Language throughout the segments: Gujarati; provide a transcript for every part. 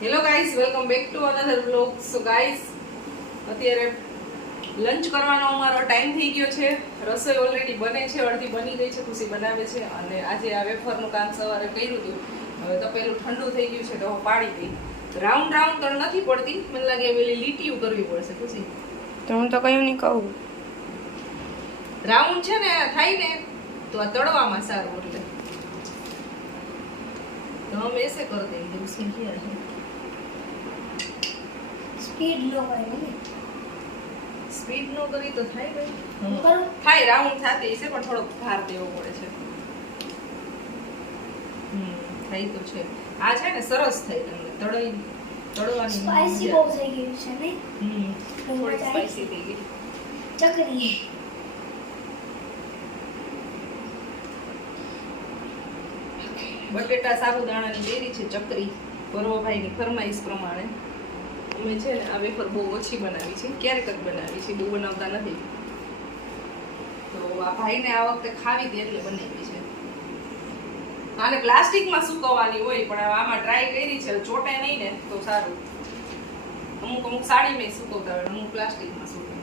Hello guys, welcome back to another vlog. So guys, અત્યારે લંચ કરવાનો અમારો ટાઈમ થઈ ગયો છે. રસોઈ ઓલરેડી બને છે, અડધી બની ગઈ છે, ખુશી બનાવે છે. અને આજે આ વેફરનું કામ સવારે કર્યું હતું. હવે તો પેલું ઠંડુ થઈ ગયું છે તો પાડી દઈ. રાઉન્ડ રાઉન્ડ તો નથી પડતી, મને લાગે પેલી લીટીયું કરવી પડશે ખુશી. તો હું તો કયું નહીં કહું. રાઉન્ડ છે ને થાય ને તો આ તળવામાં સારું. એટલે તો हम ऐसे कर देंगे, उसमें क्या है. સ્પીડ લો કરે સ્પીડ નો કરી તો થાય ભાઈ. કરું થાય, રાઉન્ડ થતી હશે પણ થોડોક ભાર દેવો પડે છે. થાય તો છે. આ છે ને સરસ થાય, તમને તળવાની સ્પાઈસી બહુ થઈ ગયું છે ને. થોડી સ્પાઈસી થઈ ગઈ. ચકરી બટેટા સાબુદાણાની ડેરી છે ચકરી, પર્વભાઈની ફરમાઈશ પ્રમાણે. અમે છે ને આ વેફર બહુ ઓછી બનાવી છે, ક્યારેક જ બનાવી છે, બહુ બનાવતા નથી. તો આ ભાઈને આ વખતે ખાવી હતી એટલે બનાવી છે. આને પ્લાસ્ટિકમાં સુકવવાની હોય પણ આમાં ટ્રાય કરી છે, ચોટે નહીં ને તો સારું. અમુક સાડીમાં સુકવતા હોય, અમુક પ્લાસ્ટિકમાં સુકવતા.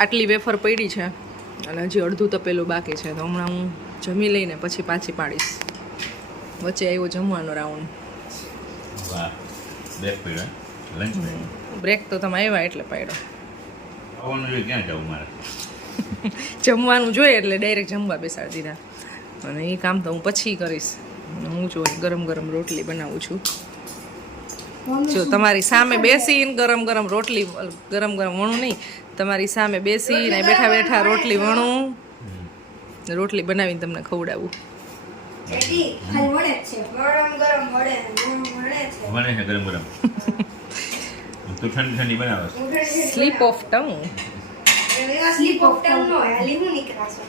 આટલી વેફર પડી છે અને હજી અડધું તપેલું બાકી છે. તો હમણાં હું જમી લઈને પછી પાછી પાડીશ. વચ્ચે આવ્યો જમવાનો રાઉન્ડ. બ્રેક તો તમે આવ્યા એટલે પાડ્યો. જમવાનું જોઈએ એટલે ડાયરેક્ટ જમવા બેસાડી દીધા. અને એ કામ તો હું પછી કરીશ. હું જો ગરમ ગરમ રોટલી બનાવું છું. જો તમારી સામે બેસીને ગરમ ગરમ રોટલી, ગરમ ગરમ વણું નહીં, તમારી સામે બેસીને બેઠા બેઠા રોટલી વણું, રોટલી બનાવીને તમને ખવડાવું. Slip of tongue. Slip of tongue નો લીવું નીકળાશે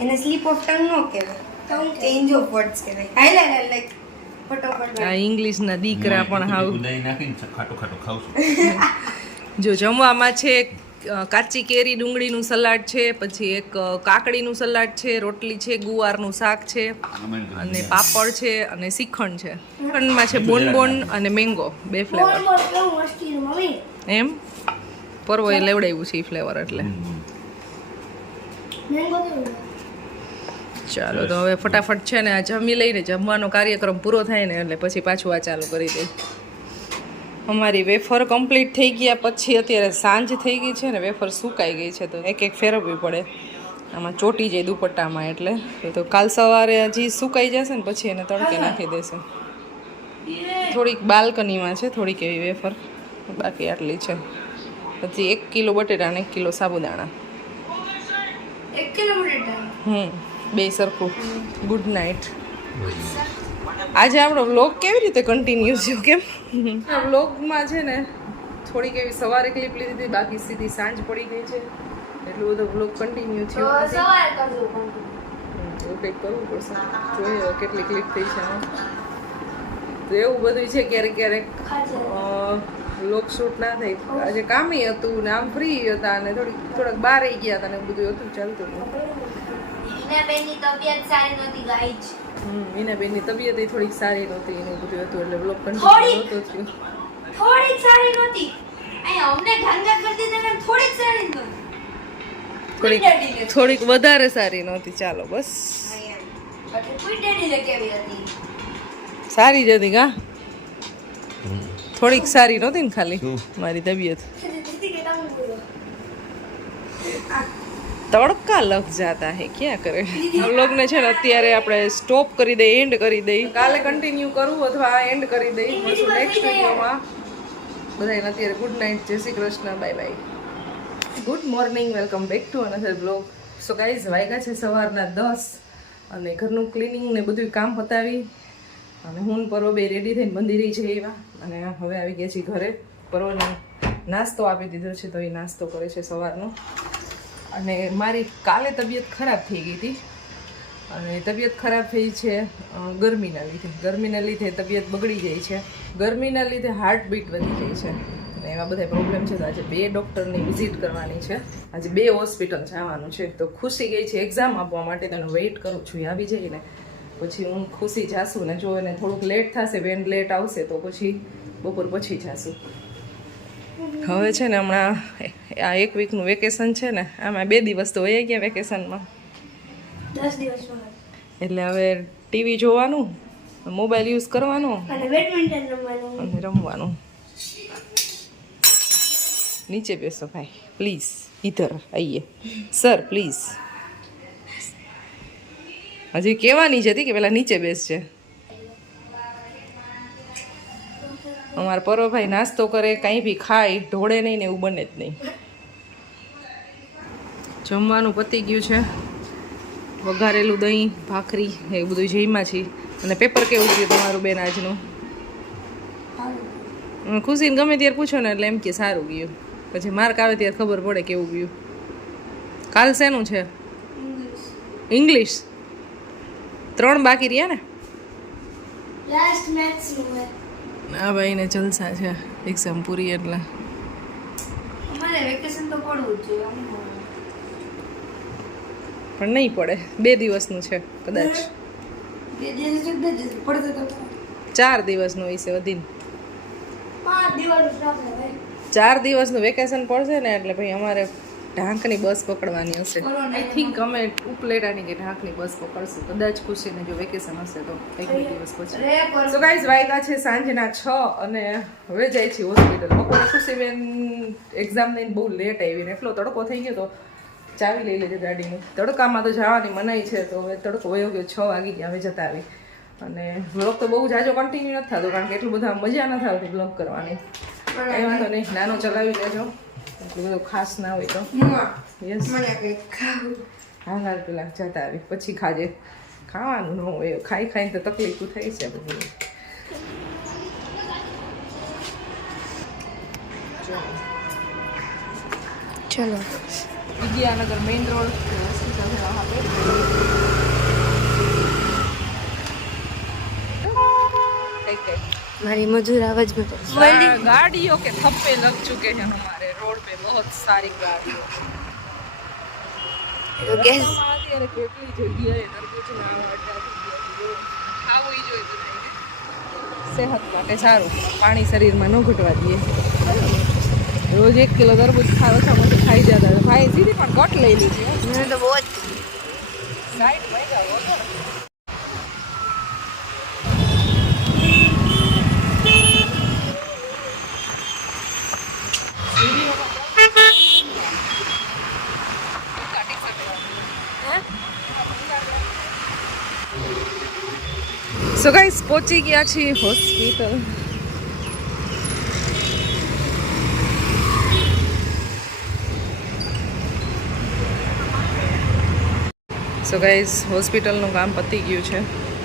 એને સ્લીપ ઓફ ટંગ નો કહેવાય, ચેન્જ ઓફ વર્ડ્સ કહેવાય. હાઈલાઈટ લાઈક ફટોફટ. આ ઇંગ્લિશના દીકરા પણ હાવ. જો જમવામાં છે કાચી કેરી ડુંગળીનું સલાડ છે, પછી એક કાકડીનું સલાડ છે, રોટલી છે, ગુવારનું શાક છે, અને પાપડ છે, અને શ્રીખંડ છે. શ્રીખંડમાં છે બોનબોન અને મેંગો, બે ફ્લેવર. એમ પરવોએ લેવડાવ્યું છે એ ફ્લેવર એટલે. ચાલો તો હવે ફટાફટ છે ને આ જમી લઈને જમવાનો કાર્યક્રમ પૂરો થાય ને એટલે પછી પાછું આ ચાલુ કરી દઈ. અમારી વેફર કમ્પ્લીટ થઈ ગયા પછી અત્યારે સાંજ થઈ ગઈ છે ને વેફર સુકાઈ ગઈ છે, તો એક એક ફેરવવી પડે. આમાં ચોટી જાય દુપટ્ટામાં એટલે. તો કાલ સવારે હજી સુકાઈ જશે ને પછી એને તડકે નાખી દેશે. થોડીક બાલ્કનીમાં છે થોડીક એવી વેફર, બાકી આટલી છે. પછી 1 કિલો બટેટા અને 1 કિલો સાબુદાણા. 1 કિલો બટેટા. બે સરખું. Good night. આજે આપણો વ્લોગ કેવી રીતે કન્ટિન્યુ થયો કેમ? આ વ્લોગમાં છે ને થોડીક એવી સવારે ક્લિપ લીધી હતી, બાકી સીધી સાંજ પડી ગઈ છે. એટલું બધું વ્લોગ કન્ટિન્યુ થયો તો સવારે કરજો. એવું કંઈક કરવું પડશે. જોઈએ કેટલી ક્લિપ થઈ છે. તો એવું બધું છે, ક્યારેક ક્યારેક વ્લોગ શૂટ ના થઈ. આજે કામી હતું ને આમ ફ્રી હતા અને થોડાક બહાર આવી ગયા હતા ને બધું હતું ચાલતું હતું. મીનાબેનની તબિયત સારી નહોતી ગાઈજ. મીનાબેનની તબિયત થોડીક સારી નહોતી, એનું બધું હતું એટલે વ્લોગ કન્ટિન્યુ નહોતો થયો. થોડીક સારી નહોતી. અહીંયા અમને ગાંગા કરી દીધા ને થોડીક સારી નહોતી. થોડીક વધારે સારી નહોતી. ચાલો બસ. બાકી કોઈ ડેડી કેવી હતી? સારી જ હતી કા, થોડીક સારી નહોતી ને ખાલી મારી તબિયત. તડકા લગ જાતા હે ક્યાં કરે. વ્લોગને છે ને અત્યારે આપણે સ્ટોપ કરી દઈએ, એન્ડ કરી દઈએ. કાલે કન્ટિન્યુ કરું અથવા એન્ડ કરી દઈએ પછી નેક્સ્ટ વિડીયોમાં. બધાને અત્યારે ગુડ નાઇટ, જય Shri Krishna, bye bye. Good morning, welcome back to another blog. So guys, વાગ્યા છે સવારના 10 અને ઘરનું ક્લિનિંગ ને બધું કામ પતાવી અને હું પર્વ બે રેડી થઈને મંદિરે જઈ એવા અને હવે આવી ગયા છીએ ઘરે. પર્વને નાસ્તો આપી દીધો છે તો એ નાસ્તો કરે છે સવારનો. અને મારી કાલે તબિયત ખરાબ થઈ ગઈ હતી અને તબિયત ખરાબ થઈ છે ગરમીના લીધે. ગરમીના લીધે તબિયત બગડી જાય છે, ગરમીના લીધે હાર્ટબીટ વધી જાય છે અને એવા બધા પ્રોબ્લેમ છે. તો આજે 2 ડૉક્ટરની વિઝિટ કરવાની છે, આજે 2 હોસ્પિટલ જવાનું છે. તો ખુશી ગઈ છે એક્ઝામ આપવા માટે, તો વેઇટ કરું છું આવી જઈને પછી હું ખુશી જાશું ને જો એને થોડુંક લેટ થશે વેન લેટ આવશે તો પછી બપોર પછી જાશું. હવે છે ને હમણાં આ 1 વીકનું વેકેશન છે ને આમાં 2 દિવસ તો વહી ગયા વેકેશનમાં 10 દિવસમાં એટલે હવે ટીવી જોવાનું મોબાઈલ યુઝ કરવાનો અને બેડમિન્ટન રમવાનું અને રમવાનું. નીચે બેસો ભાઈ પ્લીઝ ઇધર આઈએ સર પ્લીઝ. હજી કહેવાની જ હતી કે પેલા નીચે બેસશે. અમારા પરોભાઈ નાસ્તો કરે કાંઈ બી ખાય ઢોળે નહીં ને એવું બને જ નહીં. જમવાનું પતી ગયું છે. વઘારેલું દહીં ભાખરી એ બધું જઈમાં છીએ. અને પેપર કેવું ગયું તમારું બેન આજનું? ખુશીને ગમે ત્યારે પૂછો ને એટલે એમ કે સારું ગયું. પછી માર્ક આવે ત્યારે ખબર પડે કેવું ગયું. કાલ શેનું છે? ઇંગ્લિશ. 3 બાકી રહ્યા ને? લાસ્ટ મેથ્સ નું હે. આ ભાઈને જલસા છે એક્ઝામ પૂરી એટલે. અમારે વેકેશન તો પડવું જ જોઈએ. પણ નહીં પડે 2 દિવસનું છે કદાચ. 2 દિવસ પડશે તો 4 દિવસનું હશે વધીને. 5 દિવસ રાખે ભાઈ. 4 દિવસનું વેકેશન પડશે ને એટલે ભાઈ અમારે ઢાંકની બસ પકડવાની હશે. આઈ થિંક અમે ઉપલેટાની કે ઢાંકની બસ પકડશું કદાચ ખુશીને જો વેકેશન હશે તો 1 દિવસ પછી. સો ગાઈઝ વાગ્યા છે સાંજના 6 અને હવે જાય છે હોસ્પિટલ. બપોરે ખુશીબેન એક્ઝામ લઈને બહુ લેટ આવી ને એટલો તડકો થઈ ગયો તો ચાવી લઈ લેજે ગાડીનું. તડકામાં તો જવાની મનાઈ છે તો હવે તડકો વયો ગયો 6 વાગી ગયા હવે જતા આવી. અને બ્લોગ તો બહુ જાજો કન્ટિન્યુ નથી થતો કારણ કે એટલું બધા મજા નથી આવતી બ્લોગ કરવાની. કંઈ વાંધો નહીં નાનો ચલાવી લેજો એટલું બધું ખાસ ના હોય તો. યસ હા હાલ પેલા જતા આવી પછી ખાજે. ખાવાનું ન હોય ખાઈ ખાઈને તો તકલીફ થઈ છે બધું. ચલો વિદ્યાનગર મેઇન રોડ હોસ્પિટલ है वहाँ पे. हमारी मधुर आवाज में गाड़ियों के थप्पे लग चुके हैं हमारे रोड पे बहुत सारी गाड़ियों. तो गैस અત્યારે કેટલી જગ્યાએ તરબૂચના વાટા ખાવું ઈ જોઈએ બધાને. સેહત માટે સારું પાણી શરીરમાં ન ઘટવા દઈએ. રોજ 1 કિલો તરબૂચ ઓછામાં ઓછું ખાઈ જતા ભાઈ સીધી પણ કટ લઈ લીધી. मैंने तो बहुत સાઈડ વાગ્યા વગર. સો ગાઈસ પહોંચી ગયા છીએ હોસ્પિટલ. સો ગાઈસ હોસ્પિટલનું કામ પતી ગયું છે.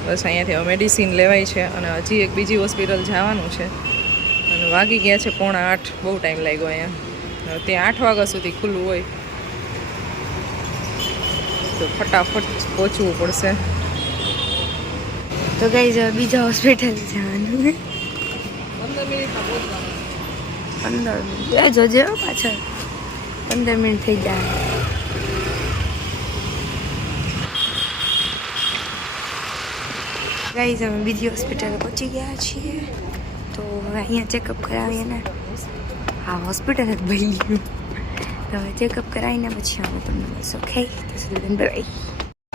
બસ અહીંયાથી હવે મેડિસિન લેવાય છે અને હજી એક બીજી હોસ્પિટલ જવાનું છે. અને વાગી ગયા છે 7:45. બહુ ટાઈમ લાગ્યો અહીંયા. ત્યાં 8 વાગ્યા સુધી ખુલ્લું હોય તો ફટાફટ પહોંચવું પડશે. तो गाइस बीजा हॉस्पिटल जाना 15 મિનિટમાં પહોંચવાનું. 15 मिनट જોજો પાછળ 15 મિનિટ થઈ જાય. ગાઈસ અમે બીજી હોસ્પિટલ પહોંચી ગયા છીએ તો હવે અહીંયા ચેકઅપ કરાવીએ ને. હા હોસ્પિટલ જ બની ગયું તો હવે ચેકઅપ કરાવીને પછી અમે તમને બસ ઓકે તો સુધી બાય.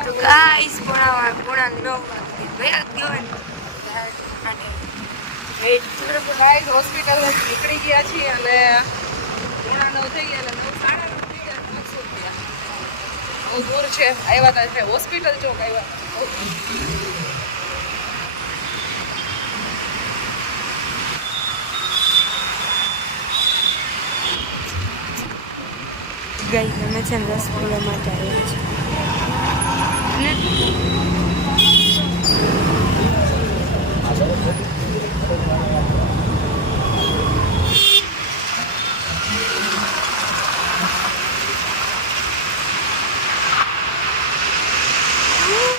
તો ગાઈસ પોણા 9 વાગે ગયા ગયો ને ગાઈસ હોસ્પિટલ નીકળી ગયા છીએ અને 9:30 થઈ ગયા એટલે 9:30 થઈ ગયા. 500 રૂપિયા બહુ દૂર છે. આવ્યા હતા છે હોસ્પિટલ ચોક આવ્યા. ગાઈસ અમે છે ને રસગુલ્લા માટે આવ્યા છે અને